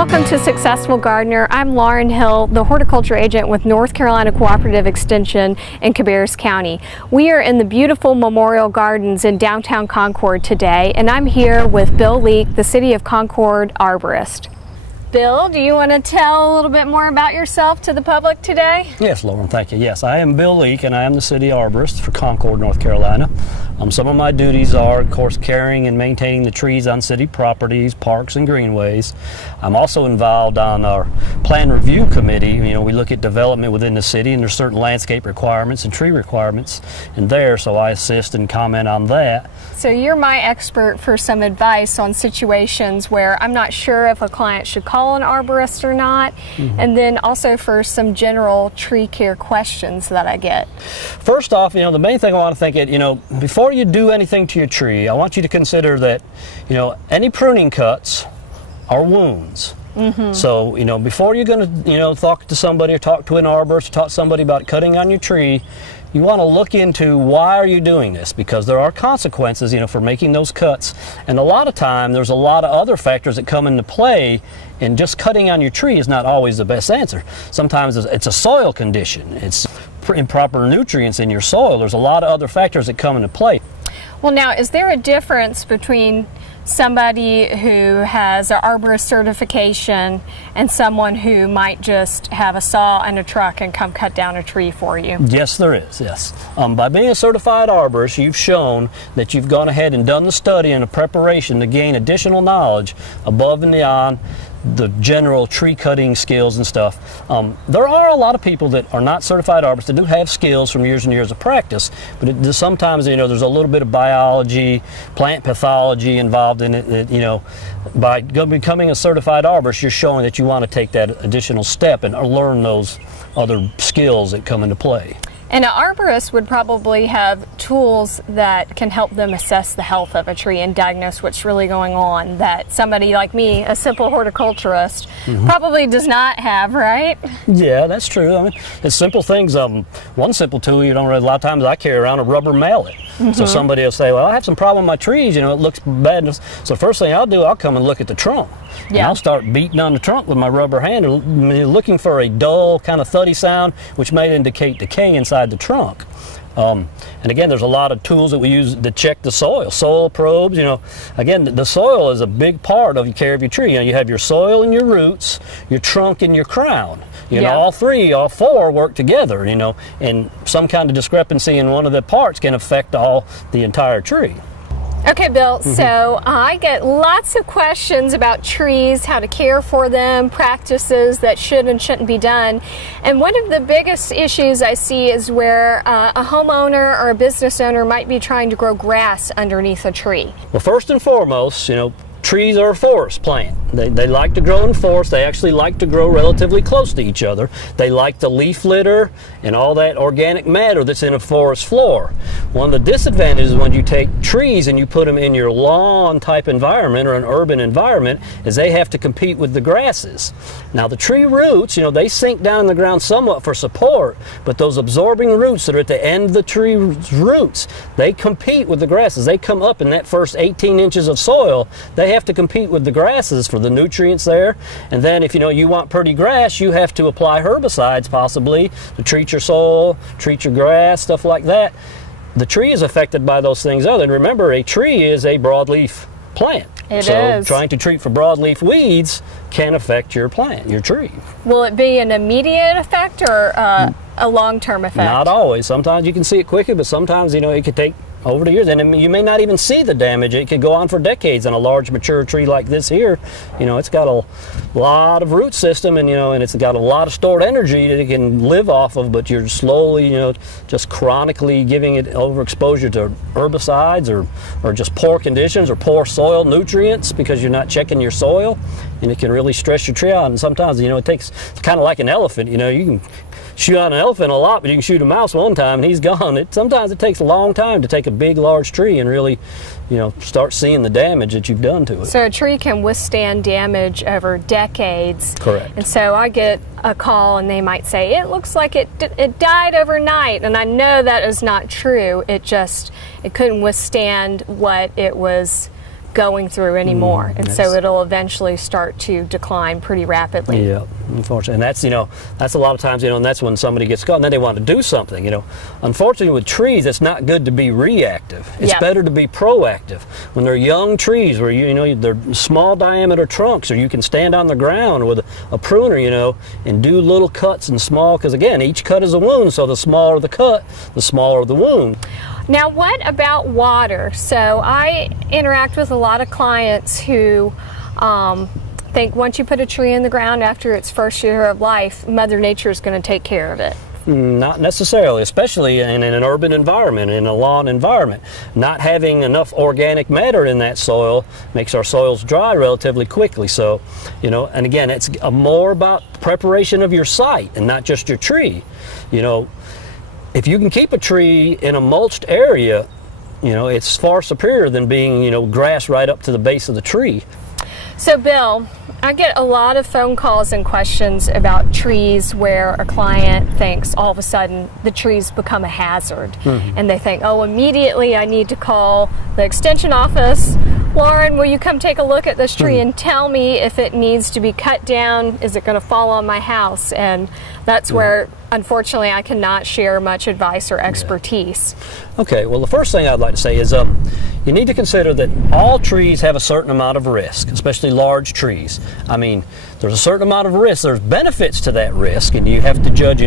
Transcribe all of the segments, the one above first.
Welcome to Successful Gardener. I'm Lauren Hill, the horticulture agent with North Carolina Cooperative Extension in Cabarrus County. We are in the beautiful Memorial Gardens in downtown Concord today, and I'm here with Bill Leake, the City of Concord Arborist. Bill, do you want to tell a little bit more about yourself to the public today? Yes, Lauren, thank you. Yes, I am Bill Leake, and I am the City Arborist for Concord, North Carolina. Some of my duties are, of course, caring and maintaining the trees on city properties, parks, and greenways. I'm also involved on our Plan Review Committee. You know, we look at development within the city, and there's certain landscape requirements and tree requirements in there, so I assist and comment on that. So you're my expert for some advice on situations where I'm not sure if a client should call an arborist or not, and then also for some general tree care questions that I get. First off, you know, the main thing I want to think it, you know, before you do anything to your tree, I want you to consider that, you know, any pruning cuts are wounds. So, you know, before you're going to, you know, talk to somebody or talk to an arborist or talk to somebody about cutting on your tree, you want to look into why are you doing this, because there are consequences, you know, for making those cuts. And a lot of time there's a lot of other factors that come into play, and just cutting on your tree is not always the best answer. Sometimes it's a soil condition, it's improper nutrients in your soil. There's a lot of other factors that come into play. Well, now, is there a difference between somebody who has an arborist certification and someone who might just have a saw and a truck and come cut down a tree for you? Yes, there is, yes. By being a certified arborist, you've shown that you've gone ahead and done the study and the preparation to gain additional knowledge above and beyond the general tree cutting skills and stuff. There are a lot of people that are not certified arborists that do have skills from years and years of practice, but sometimes, you know, there's a little bit of biology, plant pathology involved in it. You know, by becoming a certified arborist, you're showing that you want to take that additional step and learn those other skills that come into play. And an arborist would probably have tools that can help them assess the health of a tree and diagnose what's really going on that somebody like me, a simple horticulturist, probably does not have, right? Yeah, that's true. I mean, it's simple things. One simple tool you don't really, a lot of times I carry around a rubber mallet. So somebody will say, well, I have some problem with my trees, you know, it looks bad. So first thing I'll do, I'll come and look at the trunk. And I'll start beating on the trunk with my rubber hand, looking for a dull, kind of thuddy sound, which may indicate decay inside the trunk. And again, there's a lot of tools that we use to check the soil probes. You know, again, the soil is a big part of the care of your tree. You know, you have your soil and your roots, your trunk and your crown. You know, all four work together, you know, and some kind of discrepancy in one of the parts can affect the entire tree. Okay, Bill, so I get lots of questions about trees, how to care for them, practices that should and shouldn't be done. And one of the biggest issues I see is where a homeowner or a business owner might be trying to grow grass underneath a tree. Well, first and foremost, you know, trees are a forest plant. They like to grow in forests. They actually like to grow relatively close to each other. They like the leaf litter and all that organic matter that's in a forest floor. One of the disadvantages when you take trees and you put them in your lawn type environment or an urban environment is they have to compete with the grasses. Now the tree roots, you know, they sink down in the ground somewhat for support, but those absorbing roots that are at the end of the tree roots, they compete with the grasses. They come up in that first 18 inches of soil. They have to compete with the grasses for the nutrients there. And then if you know you want pretty grass, you have to apply herbicides possibly to treat your soil, treat your grass, stuff like that. The tree is affected by those things other. And remember, a tree is a broadleaf plant. So trying to treat for broadleaf weeds can affect your plant, your tree. Will it be an immediate effect or a long-term effect? Not always. Sometimes you can see it quickly, but sometimes, you know, it could take over the years, and you may not even see the damage. It could go on for decades. On a large mature tree like this here, you know, it's got a lot of root system, and you know, and it's got a lot of stored energy that it can live off of, but you're slowly, you know, just chronically giving it overexposure to herbicides or just poor conditions or poor soil nutrients because you're not checking your soil, and it can really stress your tree out. And sometimes, you know, it's kind of like an elephant. You know, you can shoot out an elephant a lot, but you can shoot a mouse one time and he's gone. Sometimes it takes a long time to take a big, large tree and really, you know, start seeing the damage that you've done to it. So a tree can withstand damage over decades. Correct. And so I get a call and they might say, it looks like it died overnight. And I know that is not true. It couldn't withstand what it was going through anymore, and so it'll eventually start to decline pretty rapidly. Yeah, unfortunately, and that's that's a lot of times, and that's when somebody gets caught and then they want to do something. Unfortunately, with trees, it's not good to be reactive. It's better to be proactive. When they're young trees, where they're small diameter trunks, or you can stand on the ground with a pruner, and do little cuts and small, because again, each cut is a wound. So the smaller the cut, the smaller the wound. Now, what about water? So I interact with a lot of clients who think once you put a tree in the ground after its first year of life, Mother Nature is going to take care of it. Not necessarily, especially in an urban environment, in a lawn environment. Not having enough organic matter in that soil makes our soils dry relatively quickly. So, and again, it's more about preparation of your site and not just your tree. If you can keep a tree in a mulched area, it's far superior than being, grass right up to the base of the tree. So Bill, I get a lot of phone calls and questions about trees where a client thinks all of a sudden the trees become a hazard. And they think, oh, immediately I need to call the extension office. Lauren, will you come take a look at this tree and tell me if it needs to be cut down? Is it going to fall on my house? And that's where, unfortunately, I cannot share much advice or expertise. Okay, well, the first thing I'd like to say is you need to consider that all trees have a certain amount of risk, especially large trees. I mean, there's a certain amount of risk. There's benefits to that risk, and you have to judge,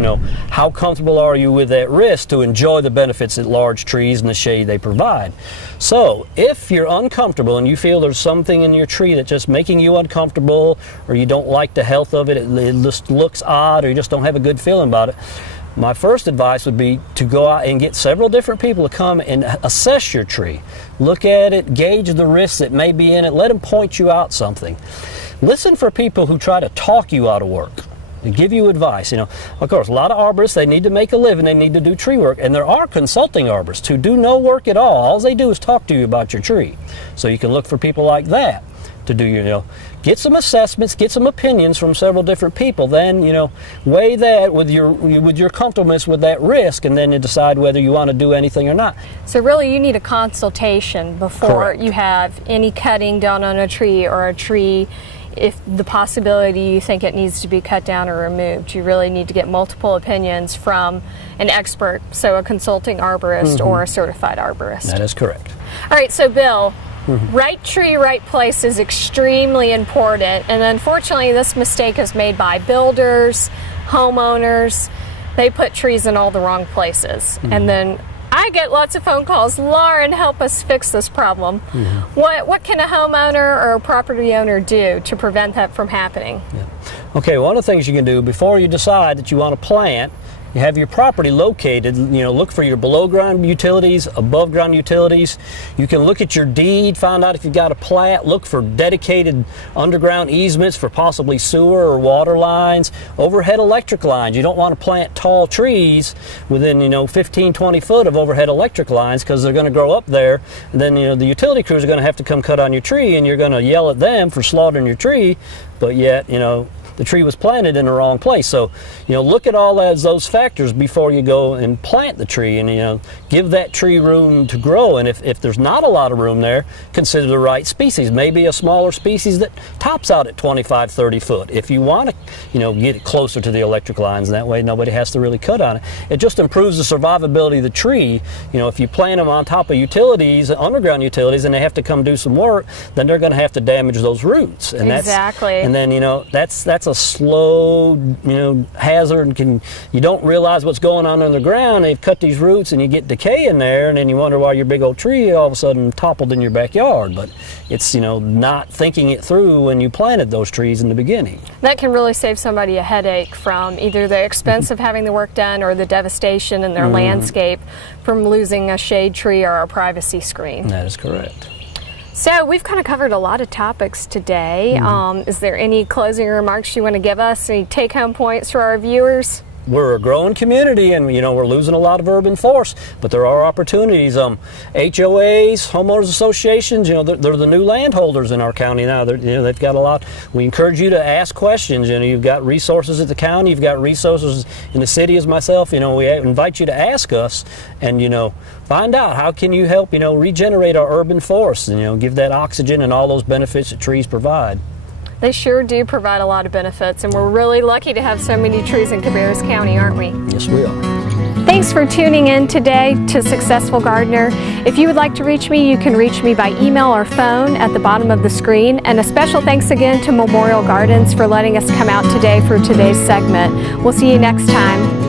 how comfortable are you with that risk to enjoy the benefits that large trees and the shade they provide. So, if you're uncomfortable and you feel there's something in your tree that's just making you uncomfortable, or you don't like the health of it, it just looks odd, or you just don't have a good feeling about it, my first advice would be to go out and get several different people to come and assess your tree. Look at it, gauge the risks that may be in it, let them point you out something. Listen for people who try to talk you out of work and give you advice. Of course, a lot of arborists, they need to make a living, they need to do tree work, and there are consulting arborists who do no work at all. All they do is talk to you about your tree. So you can look for people like that to do get some assessments, get some opinions from several different people, then weigh that with your comfortableness with that risk, and then you decide whether you want to do anything or not. So really you need a consultation before you have any cutting done on a tree, or a tree, if the possibility you think it needs to be cut down or removed. You really need to get multiple opinions from an expert, so a consulting arborist or a certified arborist. That is correct. All right, so Bill, right tree, right place is extremely important, and unfortunately this mistake is made by builders, homeowners. They put trees in all the wrong places, and then I get lots of phone calls, Lauren, help us fix this problem. What can a homeowner or a property owner do to prevent that from happening? Okay, one of the things you can do before you decide that you want to plant, you have your property located, look for your below ground utilities, above ground utilities. You can look at your deed, find out if you've got a plat, look for dedicated underground easements for possibly sewer or water lines, overhead electric lines. You don't want to plant tall trees within 15, 20 foot of overhead electric lines, because they're going to grow up there, and then the utility crews are going to have to come cut on your tree, and you're going to yell at them for slaughtering your tree, but yet the tree was planted in the wrong place. So, look at all those factors before you go and plant the tree, and, give that tree room to grow. And if there's not a lot of room there, consider the right species. Maybe a smaller species that tops out at 25, 30 foot. If you want to, get it closer to the electric lines, and that way nobody has to really cut on it. It just improves the survivability of the tree. if you plant them on top of utilities, underground utilities, and they have to come do some work, then they're going to have to damage those roots. And exactly. And then, that's a slow, hazard. You don't realize what's going on underground. They've cut these roots, and you get decay in there, and then you wonder why your big old tree all of a sudden toppled in your backyard. But it's, not thinking it through when you planted those trees in the beginning. That can really save somebody a headache from either the expense of having the work done or the devastation in their landscape from losing a shade tree or a privacy screen. That is correct. So we've kind of covered a lot of topics today. Is there any closing remarks you want to give us? Any take-home points for our viewers? we're a growing community, and we're losing a lot of urban forests, but there are opportunities. HOAs, homeowners associations, they're the new landholders in our county now. They've got a lot. We encourage you to ask questions. You've got resources at the county, you've got resources in the city as myself. We invite you to ask us and find out how can you help regenerate our urban forests and give that oxygen and all those benefits that trees provide. They sure do provide a lot of benefits, and we're really lucky to have so many trees in Cabarrus County, aren't we? Yes, we are. Thanks for tuning in today to Successful Gardener. If you would like to reach me, you can reach me by email or phone at the bottom of the screen. And a special thanks again to Memorial Gardens for letting us come out today for today's segment. We'll see you next time.